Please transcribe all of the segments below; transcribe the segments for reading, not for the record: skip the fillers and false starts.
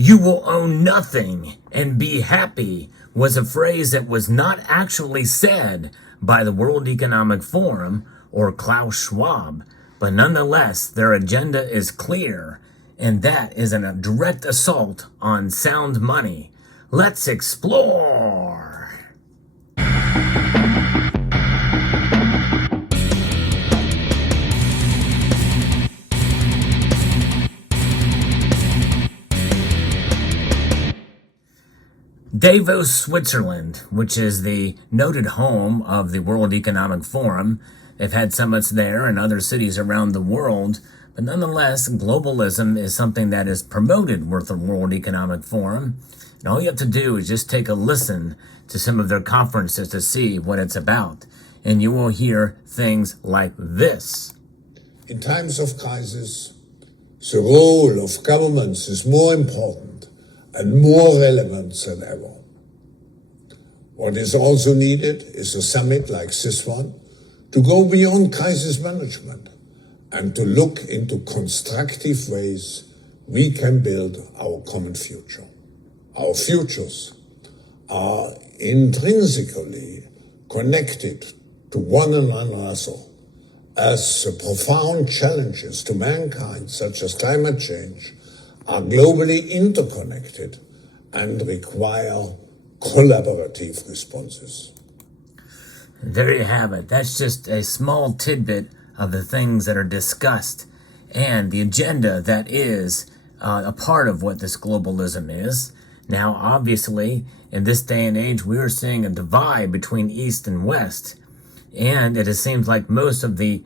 You will own nothing and be happy was a phrase that was not actually said by the World Economic Forum or Klaus Schwab, but nonetheless, their agenda is clear, and that is a direct assault on sound money. Let's explore. Davos, Switzerland, which is the noted home of the World Economic Forum. They've had summits there and other cities around the world, but nonetheless, globalism is something that is promoted with the World Economic Forum. And all you have to do is just take a listen to some of their conferences to see what it's about, and you will hear things like this. In times of crisis, the role of governments is more important and more relevant than ever. What is also needed is a summit like this one to go beyond crisis management and to look into constructive ways we can build our common future. Our futures are intrinsically connected to one another, as the profound challenges to mankind, such as climate change, are globally interconnected and require collaborative responses. There you have it. That's just a small tidbit of the things that are discussed and the agenda that is a part of what this globalism is. Now, obviously, in this day and age, we are seeing a divide between East and West. And it seems like most of the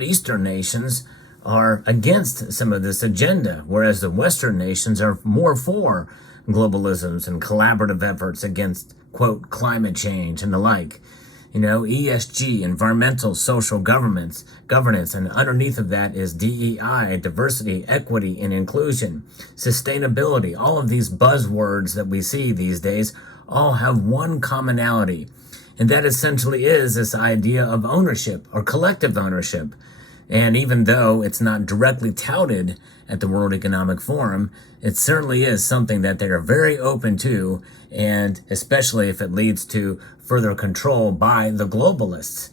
Eastern nations are against some of this agenda, whereas the Western nations are more for globalisms and collaborative efforts against, quote, climate change and the like. You know, ESG, environmental, social governance, and underneath of that is DEI, diversity, equity, and inclusion, sustainability. All of these buzzwords that we see these days all have one commonality, and that essentially is this idea of ownership or collective ownership. And even though it's not directly touted at the World Economic Forum, it certainly is something that they are very open to, and especially if it leads to further control by the globalists.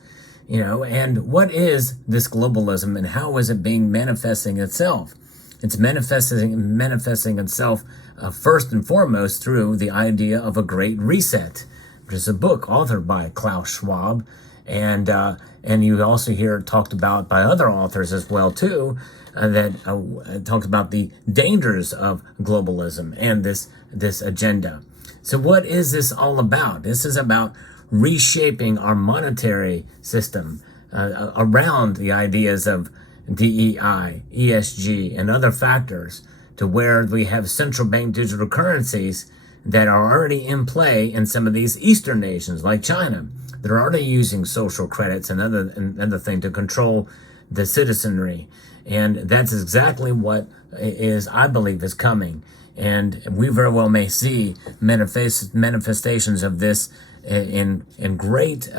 You know, and what is this globalism and how is it being manifesting itself? It's manifesting itself first and foremost through the idea of a Great Reset, which is a book authored by Klaus Schwab, and you also hear it talked about by other authors as well too, that talked about the dangers of globalism and this agenda. So what is this all about? This is about reshaping our monetary system around the ideas of DEI, ESG, and other factors, to where we have central bank digital currencies that are already in play in some of these Eastern nations like China. They're already using social credits and other thing to control the citizenry. And that's exactly what is, I believe, is coming. And we very well may see manifestations of this in great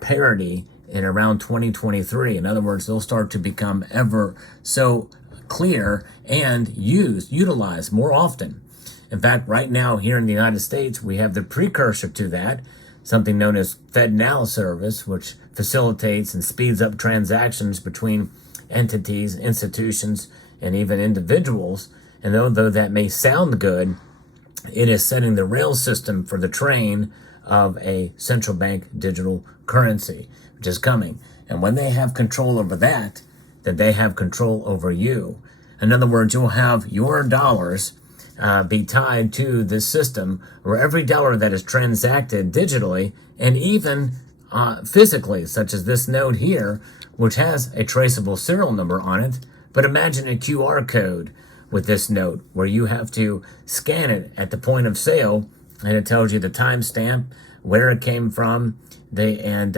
parity in around 2023. In other words, they'll start to become ever so clear and utilized more often. In fact, right now here in the United States, we have the precursor to that, something known as FedNow service, which facilitates and speeds up transactions between entities, institutions, and even individuals. And though that may sound good, it is setting the rail system for the train of a central bank digital currency, which is coming. And when they have control over that, then they have control over you. In other words, you'll have your dollars be tied to this system where every dollar that is transacted digitally and even physically, such as this note here, which has a traceable serial number on it. But imagine a QR code with this note where you have to scan it at the point of sale, and it tells you the timestamp, where it came from, and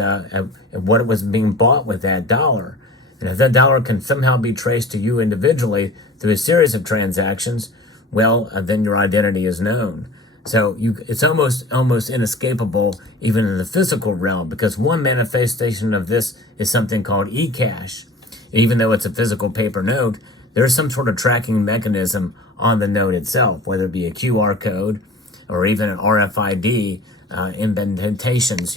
what it was being bought with that dollar. And if that dollar can somehow be traced to you individually through a series of transactions, well, then your identity is known. So it's almost inescapable even in the physical realm, because one manifestation of this is something called e-cash. Even though it's a physical paper note, there's some sort of tracking mechanism on the note itself, whether it be a QR code or even an RFID indentations,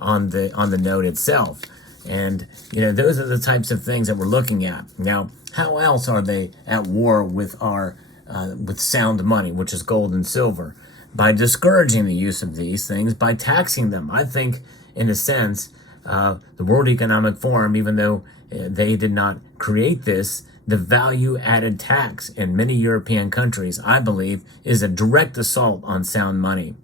on the note itself. And, those are the types of things that we're looking at. Now, how else are they at war with with sound money, which is gold and silver? By discouraging the use of these things, by taxing them. I think, in a sense, the World Economic Forum, even though they did not create this, the value-added tax in many European countries, I believe, is a direct assault on sound money.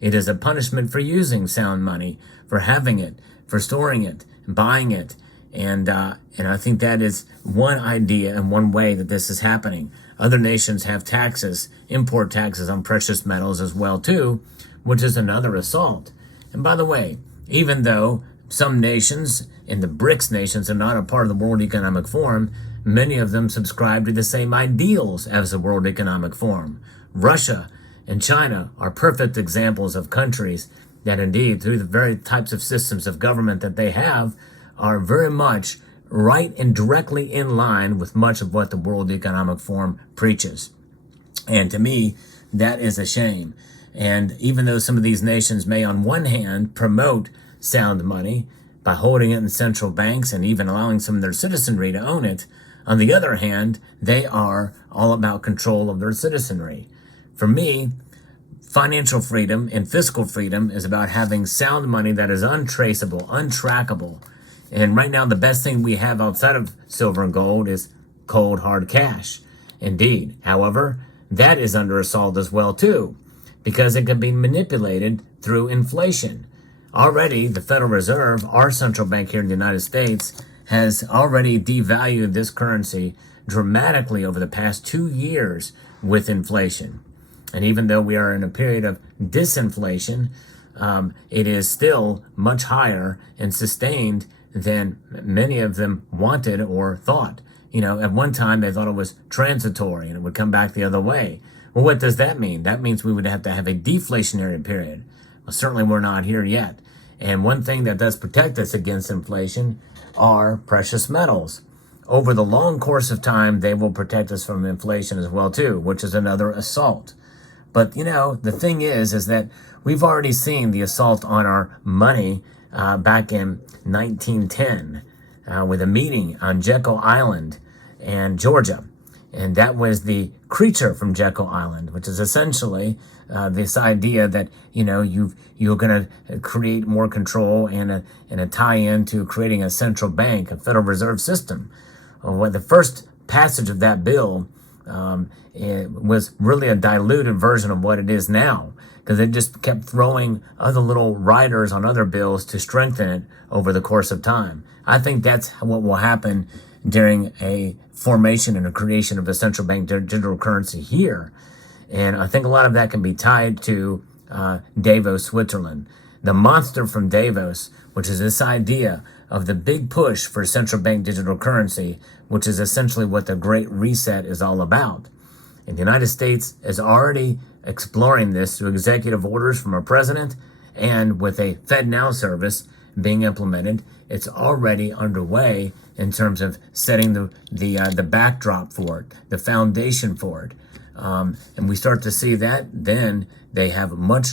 It is a punishment for using sound money, for having it, for storing it, buying it. And I think that is one idea and one way that this is happening. Other nations have taxes, import taxes on precious metals as well too, which is another assault. And by the way, even though some nations in the BRICS nations are not a part of the World Economic Forum, many of them subscribe to the same ideals as the World Economic Forum. Russia and China are perfect examples of countries that indeed, through the very types of systems of government that they have, are very much right and directly in line with much of what the World Economic Forum preaches. And to me, that is a shame. And even though some of these nations may on one hand promote sound money by holding it in central banks and even allowing some of their citizenry to own it, on the other hand, they are all about control of their citizenry. For me, financial freedom and fiscal freedom is about having sound money that is untraceable, untrackable. And right now, the best thing we have outside of silver and gold is cold, hard cash. Indeed. However, that is under assault as well, too, because it can be manipulated through inflation. Already, the Federal Reserve, our central bank here in the United States, has already devalued this currency dramatically over the past 2 years with inflation. And even though we are in a period of disinflation, it is still much higher and sustained than many of them wanted or thought. At one time they thought it was transitory and it would come back the other way. Well, what does that mean? That means we would have to have a deflationary period. Well, certainly we're not here yet. And one thing that does protect us against inflation are precious metals. Over the long course of time, they will protect us from inflation as well too, which is another assault. But, the thing is that we've already seen the assault on our money back in 1910 with a meeting on Jekyll Island in Georgia. And that was the creature from Jekyll Island, which is essentially this idea that, you're going to create more control and a tie-in to creating a central bank, a Federal Reserve System. Well, the first passage of that bill it was really a diluted version of what it is now, because it just kept throwing other little riders on other bills to strengthen it over the course of time. I think that's what will happen during a formation and a creation of a central bank digital currency here. And I think a lot of that can be tied to Davos, Switzerland. The monster from Davos, which is this idea of the big push for central bank digital currency, which is essentially what the Great Reset is all about. And the United States is already exploring this through executive orders from our president, and with a FedNow service being implemented, it's already underway in terms of setting the backdrop for it, the foundation for it. And we start to see that, then they have a much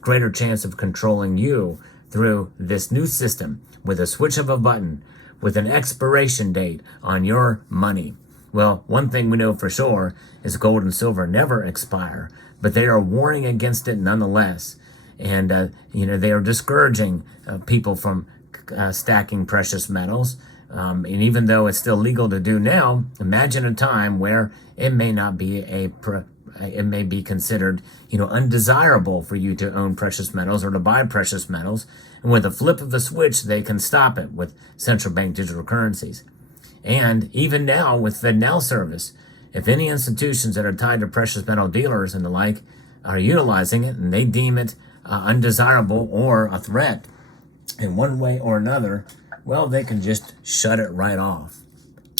greater chance of controlling you through this new system with a switch of a button, with an expiration date on your money. Well, one thing we know for sure is gold and silver never expire, but they are warning against it nonetheless. And, they are discouraging people from stacking precious metals. And even though it's still legal to do now, imagine a time where it may not be it may be considered, undesirable for you to own precious metals or to buy precious metals. And with a flip of the switch, they can stop it with central bank digital currencies. And even now with FedNow service, if any institutions that are tied to precious metal dealers and the like are utilizing it and they deem it undesirable or a threat in one way or another, well, they can just shut it right off.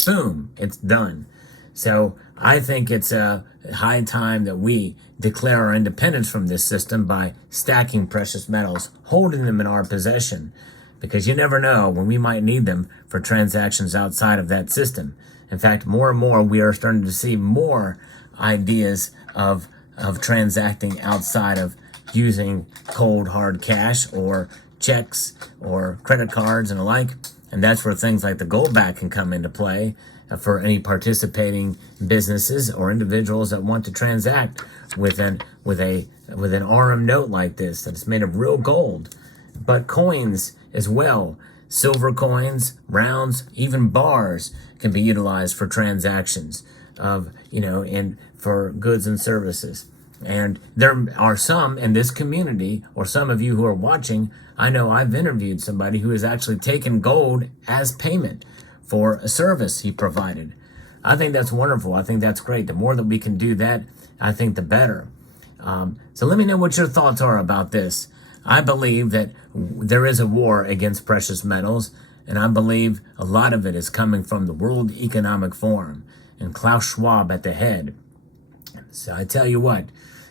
Boom, it's done. So I think it's a high time that we declare our independence from this system by stacking precious metals, holding them in our possession, because you never know when we might need them for transactions outside of that system. In fact, more and more we are starting to see more ideas of transacting outside of using cold hard cash or checks or credit cards and the like. And that's where things like the gold back can come into play for any participating businesses or individuals that want to transact with an RM note like this that's made of real gold. But coins as well, silver coins, rounds, even bars can be utilized for transactions of, and for goods and services. And there are some in this community, or some of you who are watching, I know I've interviewed somebody who has actually taken gold as payment for a service he provided. I think that's wonderful. I think that's great. The more that we can do that, I think the better. So let me know what your thoughts are about this. I believe that there is a war against precious metals, and I believe a lot of it is coming from the World Economic Forum and Klaus Schwab at the head. So I tell you what,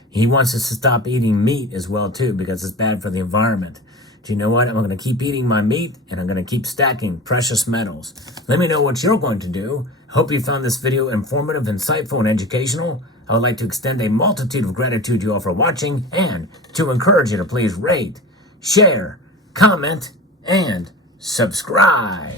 he wants us to stop eating meat as well too, because it's bad for the environment. Do you know what? I'm going to keep eating my meat, and I'm going to keep stacking precious metals. Let me know what you're going to do. Hope you found this video informative, insightful, and educational. I would like to extend a multitude of gratitude to you all for watching, and to encourage you to please rate, share, comment, and subscribe.